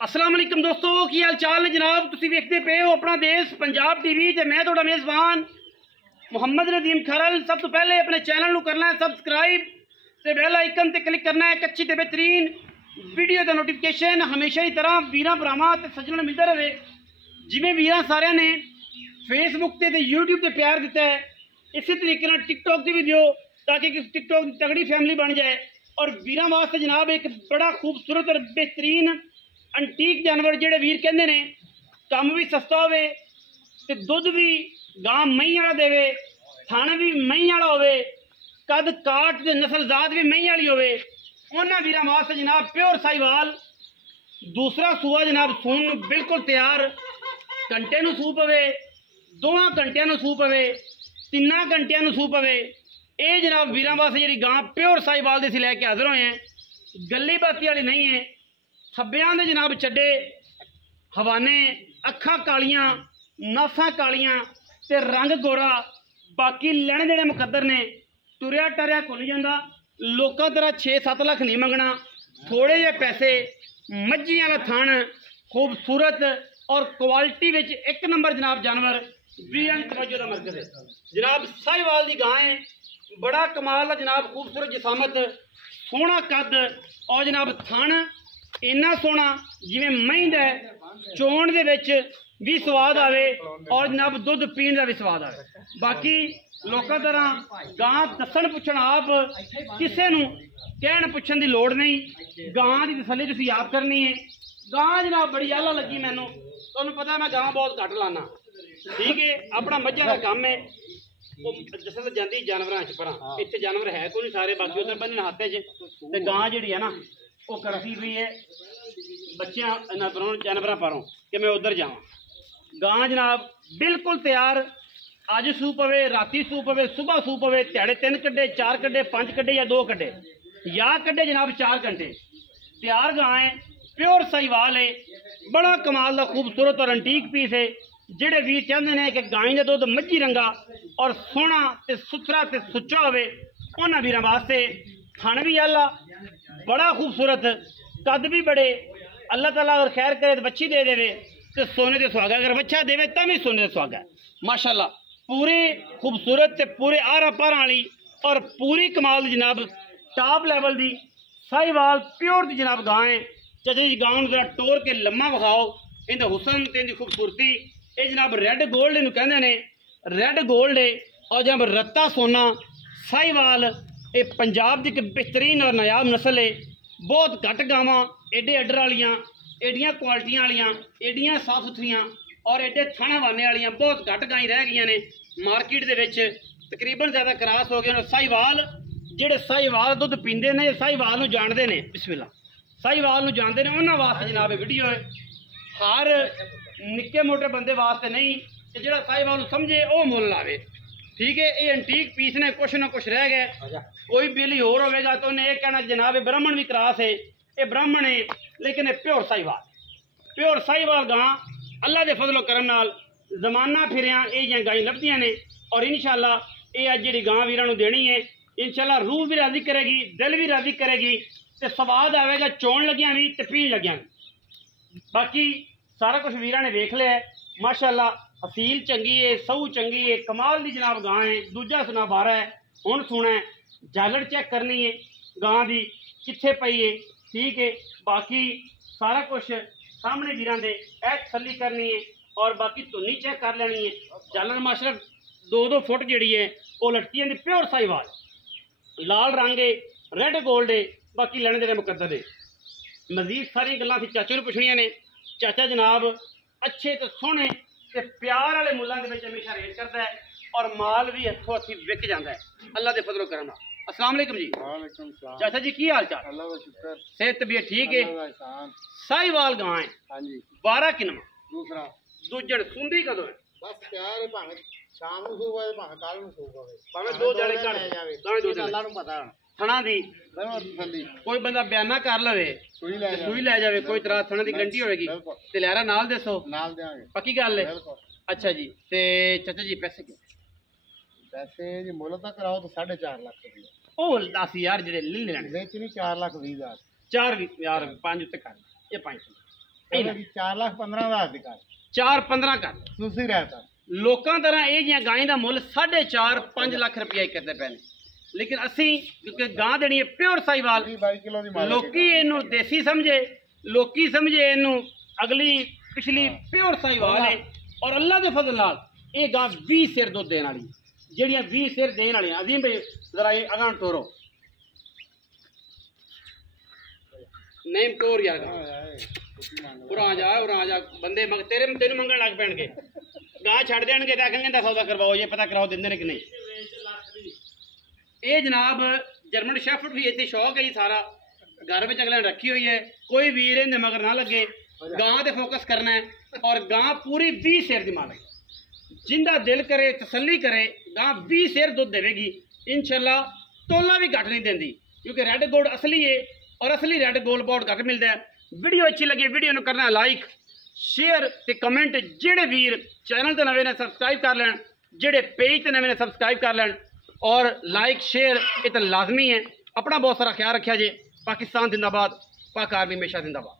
अस्सलाम वालेकुम दोस्तों, की हाल चाल ने जनाब। तुसी वेखदे पे हो अपना देश पंजाब टीवी ते मैं तुहाडा मेज़बान मुहम्मद नदीम खरल। सब तो पहले अपने चैनल नूं करना है सबसक्राइब ते बैल आइकन ते क्लिक करना है एक अच्छी ते बेहतरीन वीडियो का नोटिफिकेशन हमेशा की तरह वीरां भरावां ते सज्जणां नूं मिलदा रहे। जिवें वीरां सारिਆਂ ने फेसबुक ते यूट्यूब ते प्यार दिता है, इसी तरीके नाल टिकटॉक ते भी दिओ ताकि टिकटॉक की तगड़ी फैमिली बन जाए। और वीरां वास्ते जनाब एक बड़ा खूबसूरत और बेहतरीन अंटीक जानवर जेडे वीर कहते हैं कम भी सस्ता होवे ते दुध भी गां मही वाला देवे, थण भी मही वाला होवे, कद काट ते नस्लजात भी मही वाली होवे, उन्हां वीरां वास्ते जनाब प्योर साहिवाल दूसरा सूआ जनाब सून नूं बिल्कुल तैयार। घंटे नूं सूह पवे, 2 घंटियां नूं सूह पवे, 3 घंटियां नूं सूह पवे। ये जनाब वीरां वास्ते जी गां प्योर साहिवाल दे लैके हाजिर होए हैं। गली बाती वाली नहीं है। थब्बियां दे जनाब चड्डे, हवाने, अखां कालियां, नासां कालियां ते रंग गोरा। बाकी लैने देने मुकद्दर ने, तुरिया टरिया खुल जांदा। लोकां तरह 6-7 लाख नहीं मंगना, थोड़े जे पैसे। मज्झी वाला थण खूबसूरत और क्वालिटी विच एक नंबर जनाब जानवर। वीरां तवज्जो दा मरकज़ है जनाब। साहिवाल दी गां है, बड़ा कमाल है जनाब। खूबसूरत जिसामत, सोहना कद और जनाब थण इन्ना सोहना जिवें मही दा चोण दे विच भी स्वाद आवे और जनाब दुध पीण दा भी स्वाद आवे। बाकी लोकां तरह गां दस्सण पुछण आप किसे नूं कहण पुछण दी लोड़ नहीं। गां दी तसल्ली तुसीं आप करनी है। गां जनाब बड़ी आला लगी मैनूं, तुहानूं पता मैं गां बहुत घट लाना, ठीक है। अपना मझां दा काम है, जसल जाती जानवरां च परां इत्थे जानवर है कोई नहीं, सारे बाकी उधर बन्ने हाथे च ते गां जिहड़ी है ना वो करती हुई है बच्चियां जानवरां पारों कि मैं उधर जावां। गां जनाब बिल्कुल तैयार। अज सूह पवे, राती सूह पवे, सुबह सूह पवे, ध्याड़े 3 कड्डे, 4 कड्डे, 5 कड्डे या 2 कड्डे या कड्डे जनाब 4 घंटे तैयार गां है। प्योर साहिवाल है, बड़ा कमाल का खूबसूरत और अंटीक पीस है। जेडे वीर चाहते हैं कि गाय का दुध मज्जी रंगा और सोहना ते सुथरा ते सुच्चा होवे, उन्हां वीरां वास्ते थण भी आला, बड़ा खूबसूरत, कद भी बड़े। अल्लाह ताला अगर खैर करे तो बच्ची दे देवे तो सोने दे सुहागा, अगर बच्चा देवे तब भी सोने दे सुहागा। माशाल्लाह पूरी खूबसूरत ते पूरे आरा पारा वाली और पूरी कमाल दी जनाब टॉप लैवल दी साहिवाल प्योर दी जनाब गां है। चाचा जी गां जरा टोर के लम्मा विखाओ, इनका हुसन ते इनकी खूबसूरती। ये जनाब रेड गोल्ड इनू कहंदे ने, रेड गोल्ड है और जनाब रत्ता सोना साहिवाल। ये पंजाब की एक बेहतरीन और नायाब नस्ल है। बहुत घट गावां एडे अडर वालियां, एडियां क्वालिटियां वालियां, एडियां साफ सुथरियां और एडे थण हवाने वालियां बहुत घट गाई रह गई ने मार्केट दे विच। तकरीबन ज़्यादा क्रॉस हो गए। साहिवाल जेडे साहिवाल दुध पींदे ने, साहिवाल नूं जानदे ने, बिस्मिल्लाह साहिवाल नूं जानदे ने, उन्हां वास्ते जनाब वीडियो है। हर निक्के मोटे बंदे वास्ते नहीं कि जेड़ा साहिवाल समझे वो मुल लावे, ठीक है। ये एंटीक पीस ने, कुछ ना कुछ रह गए। कोई बिल होर होगा तो उन्हें यह कहना जनाब ये ब्राह्मण भी क्रॉस है, ये ब्राह्मण है, लेकिन ये प्योर साहिवाल, प्योर साहिवाल गां। अल्लाह के फजलो करम नाल जमाना फिरिया ये गाई लभदियां ने और इंशाअल्लाह ये अज जी गां वीरां नूं देनी है। इंशाअल्लाह रूह भी राजी करेगी, दिल भी राजी करेगी ते स्वाद आएगा चोण लगियां भी ते पीण लगियां भी। बाकी सारा कुछ वीरां ने वेख लिया है। माशाअल्लाह असील चंगी है, सहू चंगी है, कमाल दी जनाब गां है। दूजा सुना बारा है, हुण सुना है, जालड़ चेक करनी है गां दी कित्थे पई है, ठीक है। बाकी सारा कुछ सामने वीरां दे ऐ तसल्ली करनी है और बाकी धुनी चेक कर लेनी है। जालड़ माशाअल्लाह 2-2 फुट जिहड़ी है वो लटकी जांदी, प्योर साहिवाल, लाल रंग है, रेड गोल्ड है। बाकी लैने देने मुकद्दर है। मजीद सारी गल्लां असीं चाचे नूं पुछणियां ने। चाचा जनाब अच्छे तो सोहने ते प्यार वाले मुल्लां दे विच हमेशा रेट करता है और माल भी हथों हथी विक जाता है अल्लाह के फजलो करम नाल। अस्सलाम वालेकुम जी। वालेकुम सलाम। चाचा जी की हाल चाल? अल्लाह का शुक्र, सेहत तबीयत ठीक है? अल्लाह का एहसान। साहिवाल गां है, हाँ जी। 12 किनवा दूसरा दूजड़ सुंदी कदों है? बस प्यार है, भावे शाम ਨੂੰ ਸੂਗਾ ਤੇ ਭਾਵੇਂ ਕੱਲ ਨੂੰ ਸੂਗਾ ਹੋਵੇ, भावें 2 दिहाड़े ਲੈ घट ਜਾਵੇ, भावें 2 ਇਹ ਤਾਂ दिहाड़े ਅੱਲਾਹ ਨੂੰ ਪਤਾ ਹੁਣ। थणा दी ਦੋਵਾਂ ਤਸੱਲੀ कोई बंदा बयाना कर लवे ਸੂਈ ਲੈ ते सूई लै जावे, कोई तरह थणा दी गंढी होएगी बिल्कुल। ते लहरा नाल दसो, ਨਾਲ ਦੇਾਂਗੇ पक्की गल है। ਬਿਲਕੁਲ। अच्छा जी ते चाचा जी पैसे क्यों? ਪੈਸੇ ਜੀ ਮੁੱਲ ਤਾਂ ਕਰਾਓ ਤਾਂ 4.5 ਲੱਖ ਰੁਪਏ, ਉਹ 10 यार जेडे ले लेने ਵਿੱਚ ਨਹੀਂ 4 ਲੱਖ 20 ਹਜ਼ਾਰ। 4 यार 5 उत्ते कर ये 500 ਇਹਦਾ ਜੀ 4,15,000 ਦੀ ਕਰ 4-15 ਕਰ ਤੁਸੀਂ ਰਹਿਤਾ ਲੋਕਾਂ ਤਰ੍ਹਾਂ ਇਹ ਜੀਆਂ ਗਾਂ ਦਾ ਮੁੱਲ 4.5 ਲੱਖ ਰੁਪਇਆ ਕਰਦੇ ਪਏ ਨੇ ਲੇਕਿਨ ਅਸੀਂ ਕਿਉਂਕਿ ਗਾਂ ਦੇਣੀ ਹੈ ਪਿਓਰ ਸਾਈਵਾਲ 22 ਕਿਲੋ ਦੀ ਮਾਲ ਲੋਕੀ ਇਹਨੂੰ ਦੇਸੀ ਸਮਝੇ ਲੋਕੀ ਸਮਝੇ ਇਹਨੂੰ ਅਗਲੀ ਪਿਛਲੀ ਪਿਓਰ ਸਾਈਵਾਲ ਹੈ ਔਰ ਅੱਲਾ ਦੇ ਫਜ਼ਲ ਨਾਲ ਇਹ ਗਾਂ 20 ਸਿਰ ਦੁੱਧ ਦੇਣ ਵਾਲੀ ਜਿਹੜੀਆਂ 20 ਸਿਰ ਦੇਣ ਵਾਲੀਆਂ ਅਜ਼ੀਮ ਭਾਈ ਜ਼ਰਾ ਇਹ ਅਗਾਂ ਤੋਰੋ ਨੇਮ ਤੋਰ ਯਾਰ ਉਰਾ ਜਾ ਬੰਦੇ ਮੰਗ ਤੈਨੂੰ ਮੰਗਣ ਲੱਗ ਪੈਣਗੇ ਗਾਂ ਛੱਡ ਦੇਣਗੇ ਤਾਂ ਆਖਣਗੇ ਦਾ ਸੌਦਾ ਕਰਵਾਓ ਇਹ ਪਤਾ ਕਰਾਓ ਦਿੰਦੇ ਨੇ ਕਿ ਨਹੀਂ ਇਹ ਜਨਾਬ ਜਰਮਨ ਸ਼ੈਫਰਡ ਵੀ ਇੱਥੇ ਸ਼ੌਕ ਹੈ ਜੀ ਸਾਰਾ घर में अगले रखी हुई है कोई वीर इन्हें मगर ना लगे गां ते फोकस करना है और गां पूरी 20 सेर की माल है जिंदा दिल करे तसल्ली करे गां 20 सेर दुध देगी इंशाल्लाह तोला भी घट नहीं देंदी क्योंकि रेड गोल्ड असली है और असली रेड गोल्ड बहुत घट मिलता है वीडियो अच्छी लगी वीडियो को करना लाइक शेयर ते कमेंट जेड़े वीर चैनल ते नवे ने सबसक्राइब कर लैन जेड़े पेज ते नवे ने सबसक्राइब कर लैन और लाइक शेयर ये तो लाजमी है अपना बहुत सारा ख्याल रखा जे पाकिस्तान जिंदाबाद पाक आर्मी हमेशा जिंदाबाद।